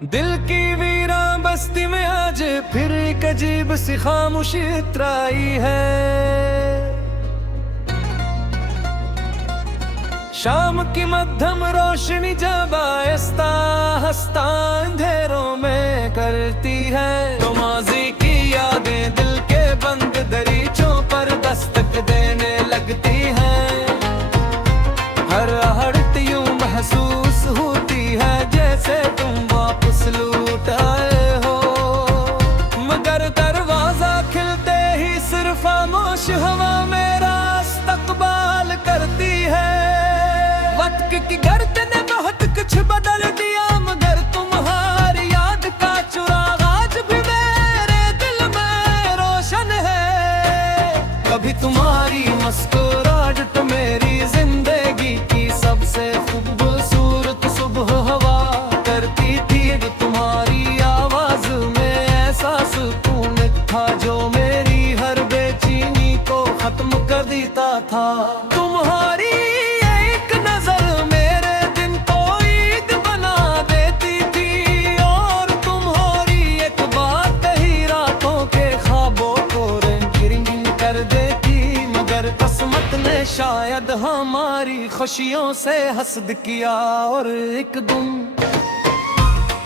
दिल की वीरा बस्ती में आज फिर एक अजीब सी खामोशी इतराई है। शाम की मध्यम रोशनी जब आहिस्ता हंसता अंधेरों में करती है, तो माजी की यादें दिल के बंद दरीचों पर दस्तक देने लगती हैं। हर आहट यूं महसूस होती है जैसे तुम वापस लौट आए हो, मगर दरवाजा खिलते ही सिर्फ खामोश हवा मेरा इस्तकबाल करती है। वक्त की गर्द ने बहुत कुछ बदल दिया, मगर तुम्हारी याद का चुराग आज भी मेरे दिल में रोशन है। कभी तुम्हारी मुस्कुराहट मेरी जिंदगी की सबसे खूबसूरत सुबह हवा करती थी। तुम्हारी आवाज में ऐसा सुकून था जो मेरी हर बेचैनी को खत्म कर देता था। तुम्हारी एक नजर मेरे दिन को ईद बना देती थी, और तुम्हारी एक बात ही रातों के ख्वाबों को रंगीन कर देती। मगर किस्मत ने शायद हमारी खुशियों से हसद किया, और एक दिन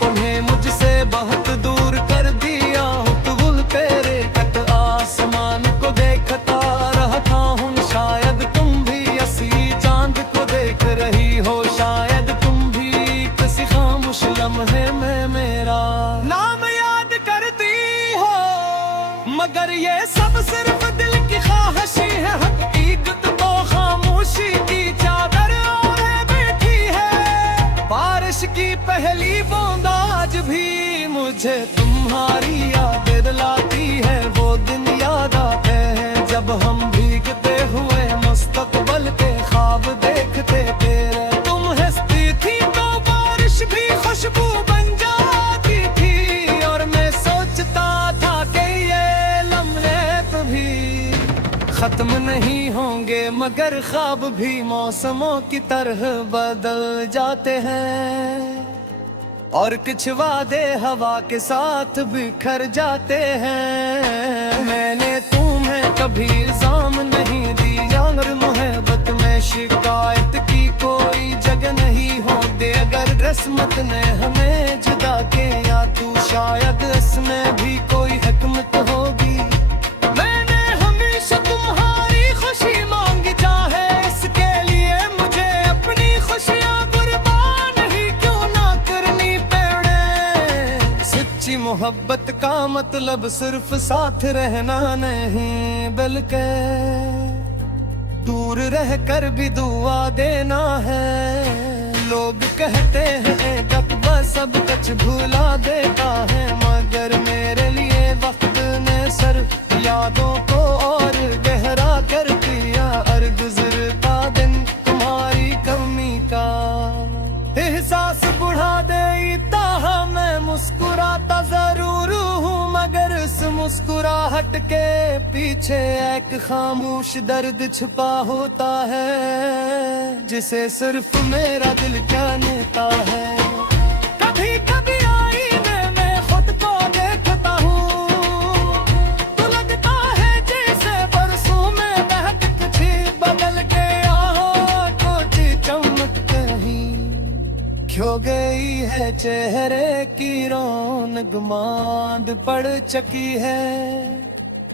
उन्हें मुझसे बहुत दूर कर दिया। हुतुल तेरे कट आसमान को देखता रहता हूँ, शायद तुम भी असली चांद को देख रही हो, शायद तुम भी किसी खामोश लम्हे में मेरा नाम याद करती हो। मगर ये सब सिर्फ दिल की ख्वाहिशी है, हकीकत तो खामोशी की चादर ओढ़े बैठी है। बारिश की पहली बूंद आज भी मुझे तुम्हारी याद दिलाती है। वो दिन याद आते हैं जब हम भीगते हुए मुस्तकबल के ख्वाब देखते थे। तुम हंसती थी तो बारिश भी खुशबू बन जाती थी, और मैं सोचता था कि ये लम्हे कभी खत्म नहीं होंगे, मगर ख्वाब भी मौसमों की तरह बदल जाते हैं, और कुछ वादे हवा के साथ बिखर जाते हैं। मैंने तुम्हें कभी इल्जाम नहीं दिया, और मोहब्बत में शिकायत की कोई जगह नहीं होती। अगर किस्मत ने हमें जुदा किया तो शायद इसमें भी कोई हिकमत होगी। मैंने हमेशा तुम्हारी खुशी मांगी, चाहे इसके लिए मुझे अपनी खुशियाँ कुर्बान ही क्यों ना करनी पड़े। सच्ची मोहब्बत का मतलब सिर्फ साथ रहना नहीं, बल्कि दूर रह कर भी दुआ देना है। लोग कहते हैं जब बस सब कुछ भुला देता है, मगर मेरे लिए वक्त ने सर यादों को और गहरा कर दिया। और गुजरता दिन तुम्हारी कमी का एहसास बढ़ा देता है। मैं मुस्कुराता जरूर हूँ, मगर इस मुस्कुराहट के पीछे एक खामोश दर्द छुपा होता है, जिसे सिर्फ मेरा दिल जानता है। कभी कभी आईने में खुद को देखता हूँ, तो लगता है जैसे बरसों में बहक कुछ बदल के यहाँ कुछ चमक कहीं खो गई है। चेहरे की रौनक मांद पड़ चुकी है,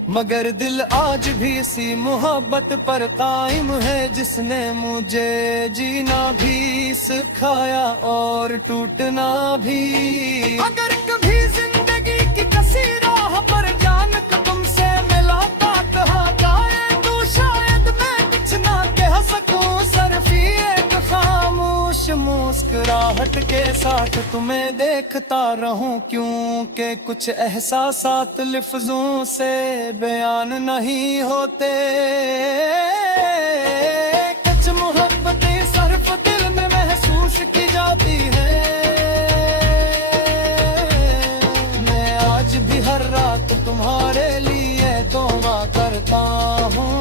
मगर दिल आज भी इसी मोहब्बत पर कायम है, जिसने मुझे जीना भी सिखाया और टूटना भी। अगर कभी जिंदगी की कसी राह पर जान को तुमसे मिलाता कहा जाए, तो शायद मैं कुछ ना कह सकूं, सिर्फ एक खामोश मुस्कुराहट के साथ तुम्हें देखता रहूं। क्योंकि कुछ एहसासात लफ्जों से बयान नहीं होते, कुछ मोहब्बतें सिर्फ दिल में महसूस की जाती है। मैं आज भी हर रात तुम्हारे लिए दुआ करता हूँ,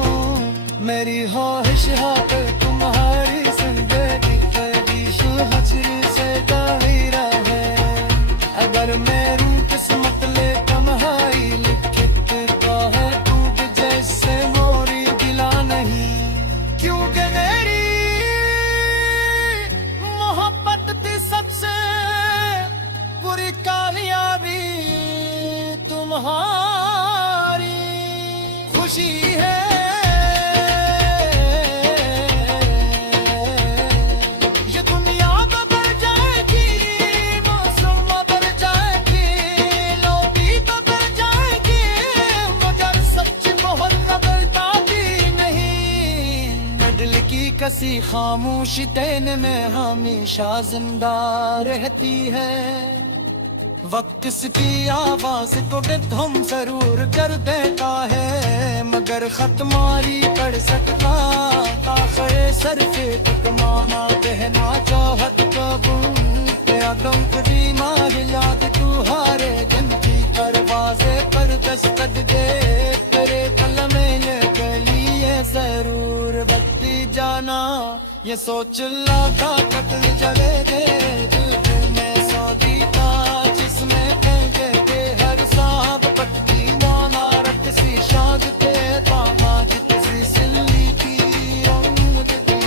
मेरी ख्वाहिश है तुम्हारी जिंदगी कभी हजर से ताहिर है। पर मेरी किस्मत ले तन्हाई लिखित का है टूट जैसे मोरी गिला नहीं। क्योंकि मेरी मोहब्बत थी सबसे बुरी कामयाबी तुम्हारी खुशी है। ये दुनिया बदल जाएगी, मौसम बदल जाएगी, लोग भी बदल जाएंगे, मगर सच्ची मोहब्बत बदलता भी नहीं। दिल की कसी खामोशी तेन में हमेशा जिंदा रहती है। वक्त इसकी आवाज को हम जरूर कर देता है, मगर खतमारी पढ़ सकता ताखे सर पे तक माना कहना चाहत कबूल यादों की मार याद तू हारे दिन की दरवाजे पर दस्तक दे तेरे कलमे ये गली ये जरूर बदली जाना। ये सोच लाता कतल जले दे दिल में सौदी था जिसमें कहे के हर साहब पट्टी माना रट सी शाद के तामाज सी सिल्ली की उम्र दी।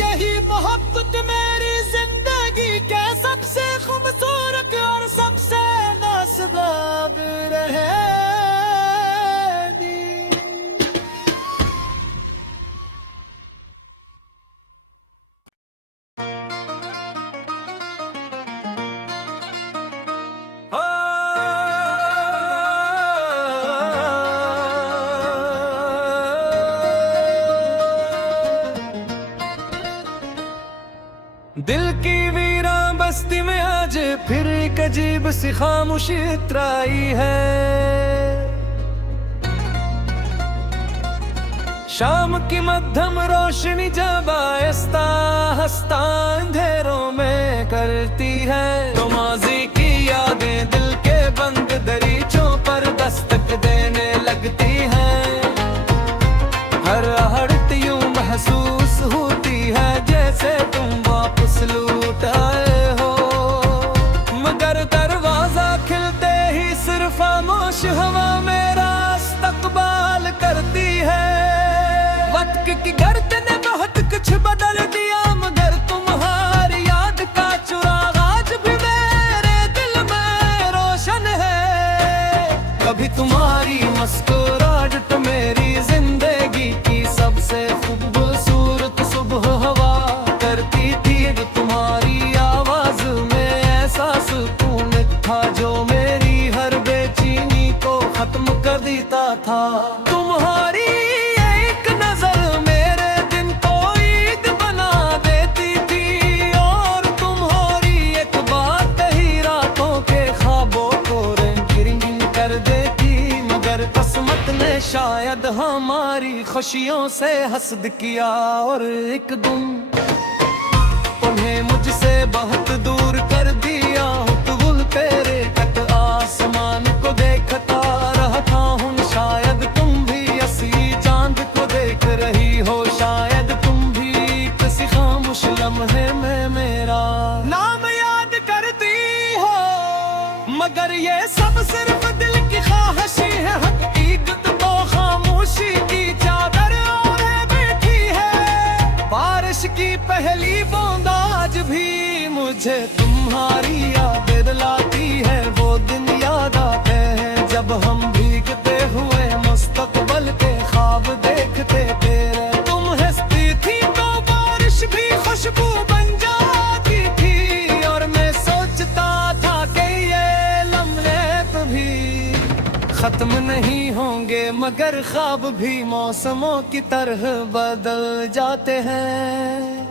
यही मोहब्बत मेरी जिंदगी के सबसे खूबसूरत और सबसे नासबाब रहे। दिल की वीरा बस्ती में आज फिर एक अजीब सी खामोशी इतराई है। शाम की मध्यम रोशनी जब आहिस्ता हंसता अंधेरों में करती है, तो माजी की यादें दिल के बंद दरीचों पर दस्तक देने लगती हैं। हर आहट यूं महसूस होती है जैसे तुम वापस लौट आए हो, मगर दरवाजा खिलते ही सिर्फ खामोश हवा मेरा इस्तकबाल करती है। वक्त की गर्दन ने बहुत कुछ बदल दिया, मगर तुम्हारी याद का चुराग आज भी मेरे दिल में रोशन है। कभी तुम्हारी मुस्कुराहट मेरी जिंदगी की सबसे खूबसूरत सुबह हवा करती थी। तुम्हारी आवाज में ऐसा सुकून था जो मेरी हर बेचैनी को खत्म कर देता था। तुम्हारी एक नजर मेरे दिन को ईद बना देती थी, और तुम्हारी एक बात ही रातों के ख्वाबों को रंगीन कर देती। मगर किस्मत ने शायद हमारी खुशियों से हसद किया, और एक दिन उन्हें मुझसे बहुत दूर कर दिया। हुतुल तेरे तक आसमान को देखता रहता हूँ, शायद तुम भी असली चांद को देख रही हो, शायद तुम भी किसी खामोश लम्हे में मेरा नाम याद करती हो। मगर ये सब सिर्फ दिल की ख्वाहिशी है, हकीकत तो खामोशी की चादर ओढ़े बैठी है। बारिश की पहली बूंद आज भी मुझे तुम्हारी याद दिलाती है। वो दिन याद आते हैं जब हम भीगते हुए मुस्तकबल के ख्वाब देखते तेरे। तुम हंसती थी तो बारिश भी खुशबू बन जाती थी, और मैं सोचता था कि ये लम्हे कभी खत्म नहीं होंगे, मगर ख्वाब भी मौसमों की तरह बदल जाते हैं,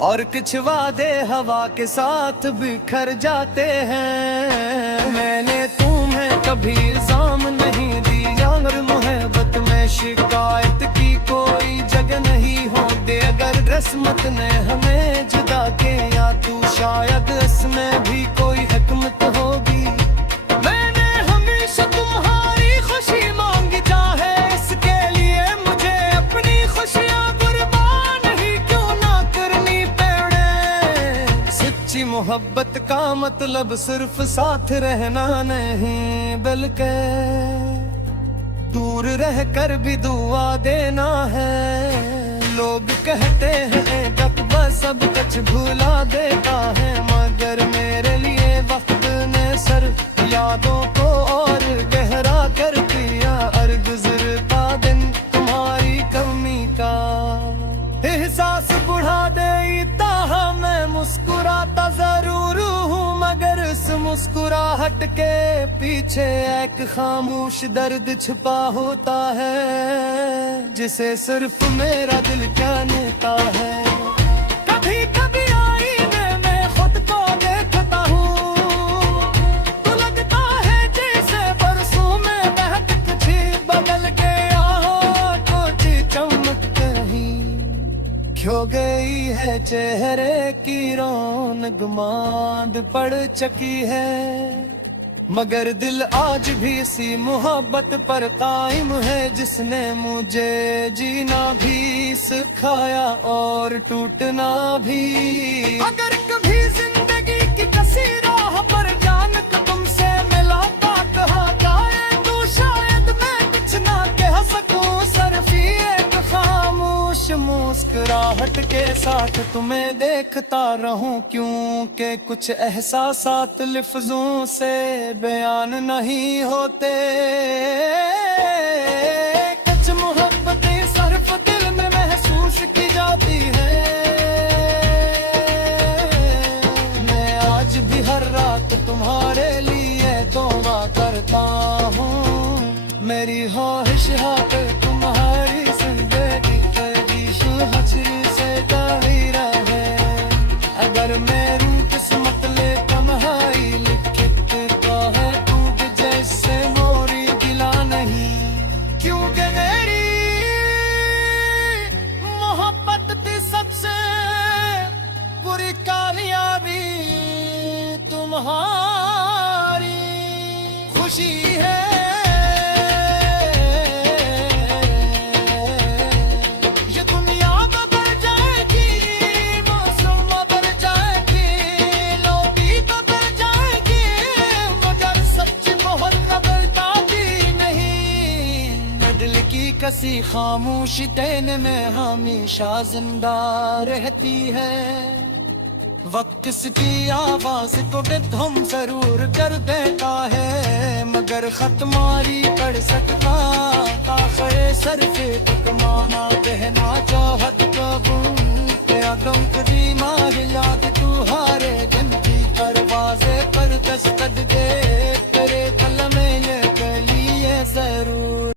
और कुछ वादे हवा के साथ बिखर जाते हैं। मैंने तुम्हें कभी इल्जाम नहीं दिया, और मोहब्बत में शिकायत की कोई जगह नहीं होती। अगर किस्मत ने हमें जुदा किया तो शायद इसमें भी कोई हिकमत होगी। मैंने हमेशा तुम्हारी खुशी मांगी, चाहे इसके लिए मुझे अपनी खुशियाँ कुर्बान ही क्यों ना करनी पड़े। सच्ची मोहब्बत मोहब्बत का मतलब सिर्फ साथ रहना नहीं, बल्कि दूर रह कर भी दुआ देना है। लोग कहते हैं वक्त सब कुछ भुला देता है, मगर मेरे लिए वक्त ने सर यादों को और गहरा कर दिया। और गुजरता दिन तुम्हारी कमी का एहसास बढ़ा देता है। मैं मुस्कुराता जरूर हूँ, मगर इस मुस्कुराहट के पीछे एक खामोश दर्द छुपा होता है, जिसे सिर्फ मेरा दिल जानता है। कभी कभी आईने में खुद को देखता हूँ, तो लगता है जैसे बरसों में बहक कुछ बदल गया हो, कुछ चमक कहीं खो गई है, चेहरे की रौनक मांद पड़ चुकी है। मगर दिल आज भी इसी मोहब्बत पर कायम है, जिसने मुझे जीना भी सिखाया और टूटना भी। अगर कभी जिंदगी की कसी राह पर जान के तुमसे मिला कहा जाए, तो शायद मैं कुछ ना कह सकूं, सिर्फ एक खामोश मुस्कुराहट के साथ तुम्हें देखता रहूं। क्योंकि कुछ एहसासात लफ्जों से बयान नहीं होते, कुछ मोहब्बतें सिर्फ दिल में महसूस की जाती है। मैं आज भी हर रात तुम्हारे लिए दुआ करता हूँ, मेरी ख्वाहिश है कि तुम्हारी जिंदगी से कहीं रहे। अगर मेरी किस्मत ले तन्हाई लिखित तो है, टूट जैसे मोरी गिला नहीं। क्योंकि मेरी मोहब्बत थी सबसे बुरी कामयाबी, तुम्हारी खुशी है। कसी खामोशी तैन में हमेशा जिंदा रहती है। वक्त इसकी आवाज को बेदम जरूर कर देता है, मगर खतमारी कर सकता ताखे सर पे तकमाना कहना चाहत कबूल। यादों की मार याद तू हारे दिन की दरवाजे पर दस्तक